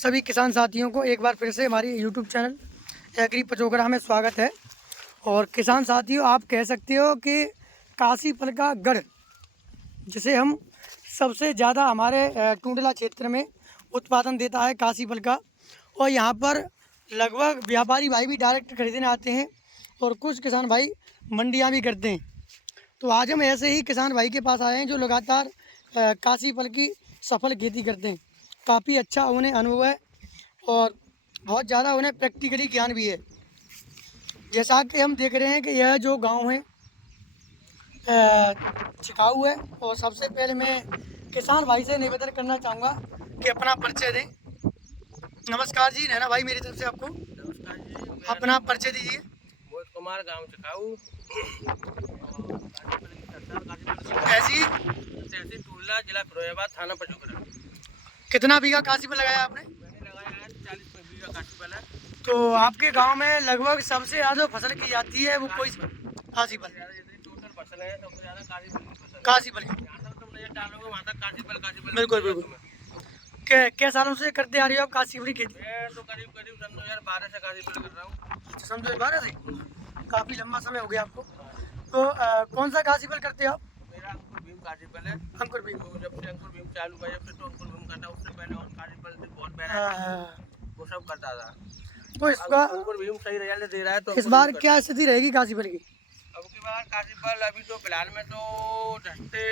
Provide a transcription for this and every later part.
सभी किसान साथियों को एक बार फिर से हमारी यूट्यूब चैनल एग्री पचोकड़ा में स्वागत है। और किसान साथियों, आप कह सकते हो कि काशीफल का गढ़, जिसे हम सबसे ज़्यादा हमारे टूंडला क्षेत्र में उत्पादन देता है काशीफल का। और यहाँ पर लगभग व्यापारी भाई भी डायरेक्ट खरीदने आते हैं और कुछ किसान भाई मंडियाँ भी करते हैं। तो आज हम ऐसे ही किसान भाई के पास आए हैं जो लगातार काशीफल की सफल खेती करते हैं। काफ़ी अच्छा उन्हें अनुभव है और बहुत ज़्यादा उन्हें प्रैक्टिकली ज्ञान भी है। जैसा कि हम देख रहे हैं कि यह जो गांव है छिकाऊ है। और सबसे पहले मैं किसान भाई से निवेदन करना चाहूँगा कि अपना परिचय दें। नमस्कार जी, नैना भाई मेरी तरफ से आपको नमस्कार जी। अपना परिचय दीजिए। मोहित कुमार, गांव छिकाऊ, ऐसी तहसील टूंडला, जिला फिरोजाबाद, थाना पचोकड़ा। कितना बीघा काशीफल लगाया आपने? मैंने लगाया है 40 बीघा काशीफल है। तो आपके गांव में लगभग सबसे ज़्यादा फसल की जाती है वो कोई? काशीफल। जितनी टोटल फसल है सबसे ज्यादा काशीफल की फसल है। काशीफल की। जहाँ तक तुम नजर डालोगे वहाँ तक काशीफल बिल्कुल बिल्कुल। क्या सालों से करते आ रही हो आप काशीफल की खेती? मैं तो करीब सन 2012 से काशीफल कर रहा हूँ। अच्छा, सन 2012 से? काफ़ी लंबा समय हो गया आपको। तो कौन सा काशीफल करते हो आप? मेरा अंकुर भीम काशीफल है। अंकुर भीम। तो जब से अंकुर भीम चालू हुआ, जब से तो अंकुर भीम करता, उससे पहले और काशीफल से बहुत हाँ पहले हाँ। वो सब करता था। तो इस बार अंकुर भीम सही रिजल्ट दे रहा है। तो इस बार क्या स्थिति रहेगी काशीफल की? अब की बार काशीफल अभी तो फिलहाल में तो दस्ते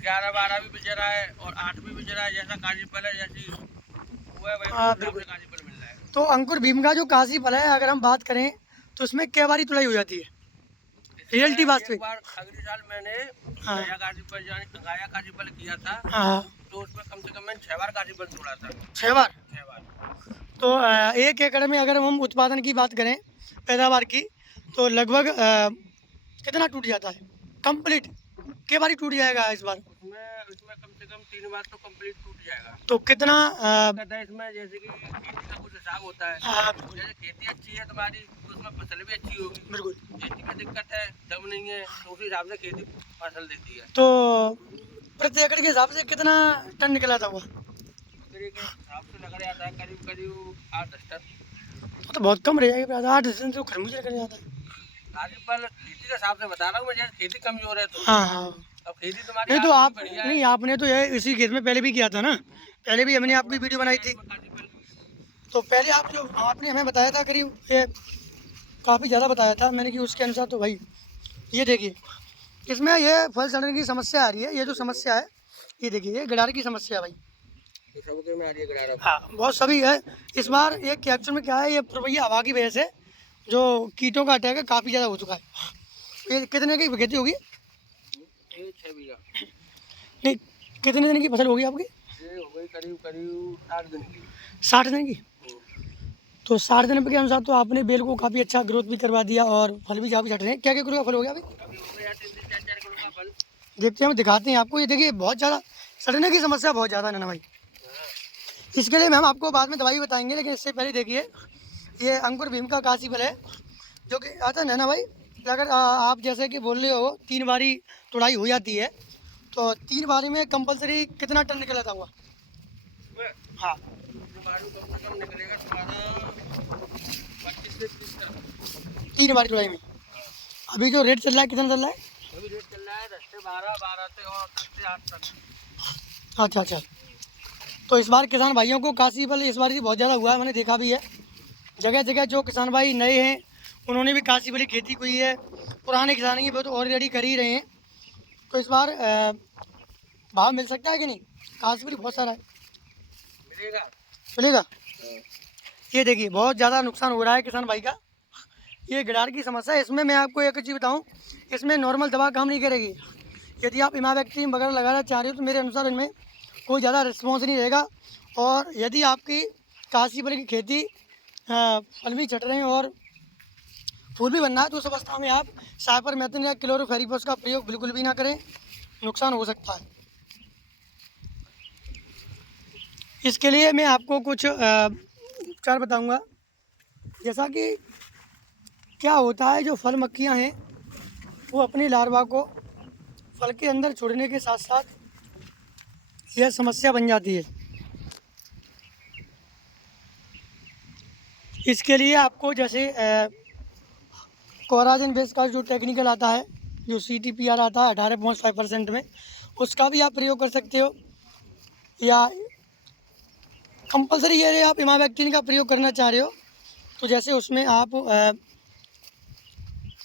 11-12 भी बिच रहा है और 8 भी बिच रहा है। जैसा काशीफल है जैसी वो है वही काशीफल मिल रहा है। तो अंकुर भीम का जो काशीफल है, अगर हम बात करें तो उसमें क्या बारी तुड़ाई हो जाती है? रियलिटी वास्तविक। एक बार अगले साल मैंने हाँ। गाया काशीफल किया था। हाँ। तो उसमें कम से कम मैंने 6 बार काशीफल तोड़ा था। 6 बार? 6 बार। तो 1 एकड़ में अगर हम उत्पादन की बात करें, पैदावार की, तो लगभग कितना टूट जाता है कंप्लीट? क्या बारी टूट जाएगा इस बार? उसमें कम से कम 3 बार तो कंप्लीट टूट जाएगा। तो कितना कहता है इसमें, जैसे कि खेती का कुछ हिसाब होता है। जैसे खेती अच्छी है तुम्हारी तो उसमें फसल भी अच्छी होगी। बिल्कुल। खेती में दिक्कत है, दम नहीं है, तो उसी हिसाब से खेती फसल देती है। तो प्रति एकड़ के हिसाब से कितना टन निकला था वो? एकड़ के हिसाब से लगा जाता है करीब 8-10 टन। तो बहुत कम रह जाएगा। 8 दिन तो खरबूजा कर जाता है। काशीफल खेती के हिसाब से बता रहा हूँ मैं, जैसे खेती कमजोर है तो। हाँ हाँ। अब खेती तुम्हारी नहीं तो आप बढ़िया है। नहीं, आपने तो ये इसी खेत में पहले भी किया था ना? पहले भी हमने आपकी वीडियो बनाई थी। तो पहले आपने हमें बताया था करीब ये काफ़ी ज़्यादा बताया था मैंने कि उसके अनुसार। तो भाई ये देखिए, इसमें ये फल सड़ने की समस्या आ रही है। ये जो समस्या है, ये देखिए, ये गडार की समस्या है भाई। तो सबके में आ रही है गडार। हाँ, बहुत सभी है। इस बार ये एक्चुअल में क्या है, ये पूर्वइया हवा की वजह से जो कीटों का अटैक है काफ़ी ज़्यादा हो चुका है। ये कितने की खेती होगी? 6 बीघा। नहीं, कितने दिन की फसल होगी आपकी? ये हो गई करीब 60 दिन की। 60 दिन की? तो 60 दिन के अनुसार तो आपने बेल को काफ़ी अच्छा ग्रोथ भी करवा दिया और फल भी काफ़ी छट रहे हैं। क्या क्या किलो का फल हो गया अभी? अभी हो गया 3-4 किलो का फल। देखते हैं, हम दिखाते हैं आपको। ये देखिए, बहुत ज़्यादा सड़ने की समस्या बहुत ज़्यादा है ना भाई। इसके लिए हम आपको बाद में दवाई बताएंगे, लेकिन इससे पहले देखिए, ये अंकुर भीम का काशीफल है जो कि आता है ना भाई। अगर आप जैसे कि बोल रहे हो 3 बारी तुड़ाई हो जाती है, तो 3 बारी में कंपलसरी कितना टन निकला था हुआ? हाँ, कम से कम निकलेगा तुम्हारा 25 से 30 टन 3 बारी तुड़ाई में। अभी जो रेट चल रहा है, कितना चल रहा है? अभी रेट चल रहा है 10 से 12 से और 10 से 8 तक। अच्छा अच्छा। तो इस बार किसान भाइयों को काशीफल इस बार ही बहुत ज़्यादा हुआ है, मैंने देखा भी है। जगह जगह जो किसान भाई नए हैं उन्होंने भी काशीफल की खेती की है। पुराने किसान की वो तो ऑलरेडी कर ही रहे हैं। तो इस बार भाव मिल सकता है कि नहीं? काशीफल बहुत सारा है। मिलेगा। मिलेगा। ये देखिए, बहुत ज़्यादा नुकसान हो रहा है किसान भाई का। ये गडार की समस्या है। इसमें मैं आपको एक चीज़ बताऊं, इसमें नॉर्मल दवा काम नहीं करेगी। यदि आप इमावेक्टिन वगैरह लगाना चाह रहे हो तो मेरे अनुसार इनमें कोई ज़्यादा रिस्पॉन्स नहीं रहेगा। और यदि आपकी काशीफल की खेती फल भी छट रहे हैं और फूल भी बनना है, तो उस अवस्था में आप साइपरमेथ्रिन या क्लोरोफेरिफॉस का प्रयोग बिल्कुल भी ना करें, नुकसान हो सकता है। इसके लिए मैं आपको कुछ उपचार बताऊंगा। जैसा कि क्या होता है, जो फल मक्खियां हैं वो अपनी लार्वा को फल के अंदर छोड़ने के साथ साथ यह समस्या बन जाती है। इसके लिए आपको जैसे कोराजन बेस का जो टेक्निकल आता है, जो CTPR आता है 18.5% में, उसका भी आप प्रयोग कर सकते हो, या कंपलसरी ये आप इमामेक्टिन का प्रयोग करना चाह रहे हो तो जैसे उसमें आप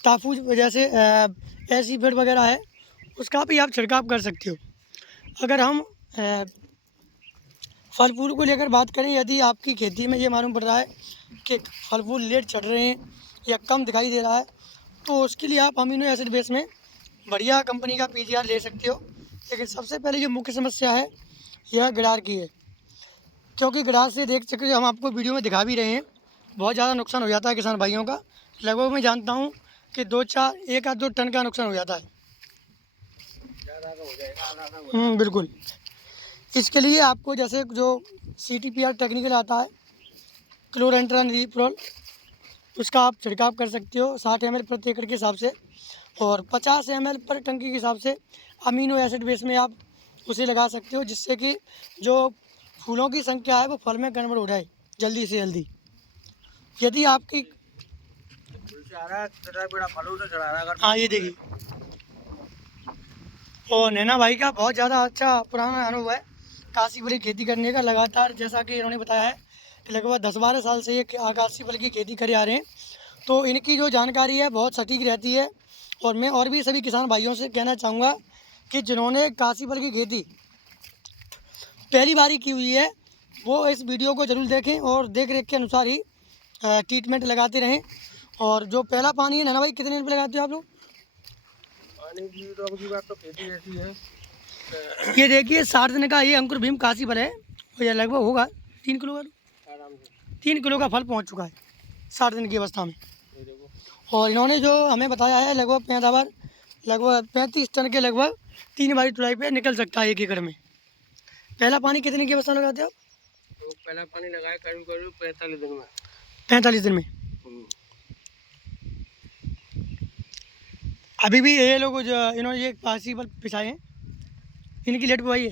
टाफूज जैसे एसीफेड वगैरह है उसका भी आप छिड़काव कर सकते हो। अगर हम फल फूल को लेकर बात करें, यदि आपकी खेती में ये मालूम पड़ रहा है कि फल फूल लेट चढ़ रहे हैं या कम दिखाई दे रहा है, तो उसके लिए आप अमीनो एसिड बेस में बढ़िया कंपनी का PGR ले सकते हो। लेकिन सबसे पहले जो मुख्य समस्या है यह गिडार की है, क्योंकि गिडार से देख सकते हम आपको वीडियो में दिखा भी रहे हैं, बहुत ज़्यादा नुकसान हो जाता है किसान भाइयों का। लगभग मैं जानता हूँ कि 1 या 2 टन का नुकसान हो जाता है। बिल्कुल। इसके लिए आपको जैसे जो CTPR टेक्निकल आता है, क्लोरेंट्रानिलीप्रोल, उसका आप छिड़काव कर सकते हो 60 ml प्रति एकड़ के हिसाब से, और 50 ml पर टंकी के हिसाब से अमीनो एसिड बेस में आप उसे लगा सकते हो, जिससे कि जो फूलों की संख्या है वो फल में कन्वर्ट हो जाए जल्दी से जल्दी। यदि आपकी हाँ ये देखिए, और नैना भाई का बहुत ज़्यादा अच्छा पुराना अनुभव है काशी फल की खेती करने का। लगातार जैसा कि इन्होंने बताया है कि लगभग 10-12 साल से ये काशी फल की खेती करे आ रहे हैं, तो इनकी जो जानकारी है बहुत सटीक रहती है। और मैं और भी सभी किसान भाइयों से कहना चाहूँगा कि जिन्होंने काशी फल की खेती पहली बारी की हुई है वो इस वीडियो को ज़रूर देखें और देख रेख के अनुसार ही ट्रीटमेंट लगाते रहें। और जो पहला पानी है नैना भाई, कितने दिन पर लगाते हो आप लोग? पानी की तो अब की बात तो खेती ऐसी है। ये देखिए 60 दिन का ये अंकुर भीम काशी फल है, और ये लगभग होगा 3 किलो का, आराम से 3 किलो का फल पहुंच चुका है 60 दिन की अवस्था में। और इन्होंने जो हमें बताया है लगभग पैदावार लगभग 35 टन के लगभग 3 बारी तुलाई पे निकल सकता है 1 एकड़ में। पहला पानी कितने की अवस्था में लगाते हो आप? तो पहला पानी लगाया करीब 45 दिन में। 45 दिन में। अभी भी ये लोग जो इन्होंने ये काशी फल पिछाए हैं, इनकी लेट बुआई है।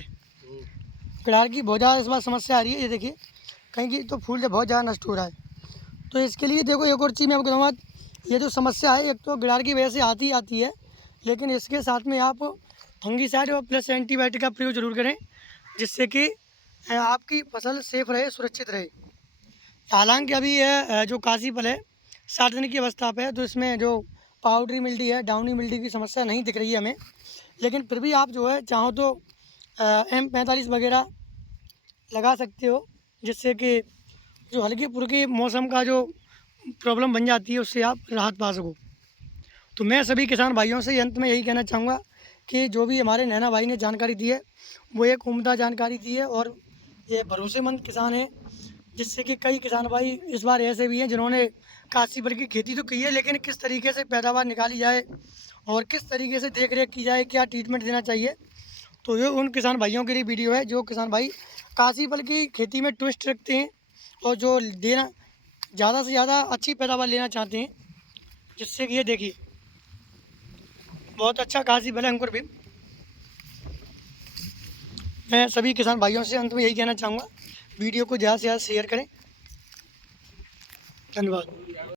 गिडार की बहुत ज़्यादा इस बार समस्या आ रही है। ये देखिए कहीं की तो फूल जो बहुत ज़्यादा नष्ट हो रहा है। तो इसके लिए देखो एक और चीज़ मैं आपको बताऊँगा, ये जो समस्या है एक तो गिडार की वजह से आती है, लेकिन इसके साथ में आप फंगीसाइड और प्लस एंटीबायोटिक का प्रयोग जरूर करें, जिससे कि आपकी फसल सेफ रहे, सुरक्षित रहे। हालांकि अभी यह जो काशी फल है 60 दिन की अवस्था पे है, तो इसमें जो पाउडरी मिल्डी है, डाउनी मिल्डी की समस्या नहीं दिख रही है हमें। लेकिन फिर भी आप जो है चाहो तो M45 वगैरह लगा सकते हो, जिससे कि जो हल्की फुल्की मौसम का जो प्रॉब्लम बन जाती है उससे आप राहत पा सको। तो मैं सभी किसान भाइयों से अंत में यही कहना चाहूँगा कि जो भी हमारे नैना भाई ने जानकारी दी है वो एक उम्दा जानकारी दी है, और ये भरोसेमंद किसान है, जिससे कि कई किसान भाई इस बार ऐसे भी हैं जिन्होंने काशी फल की खेती तो की है, लेकिन किस तरीके से पैदावार निकाली जाए और किस तरीके से देख रेख की जाए, क्या ट्रीटमेंट देना चाहिए, तो ये उन किसान भाइयों के लिए वीडियो है जो किसान भाई काशी फल की खेती में ट्विस्ट रखते हैं और जो देना ज़्यादा से ज़्यादा अच्छी पैदावार लेना चाहते हैं। जिससे कि ये देखिए बहुत अच्छा काशी फल है अंकुर भीम। मैं सभी किसान भाइयों से अंत में यही कहना चाहूँगा, वीडियो को ज़्यादा से ज़्यादा शेयर करें। धन्यवाद।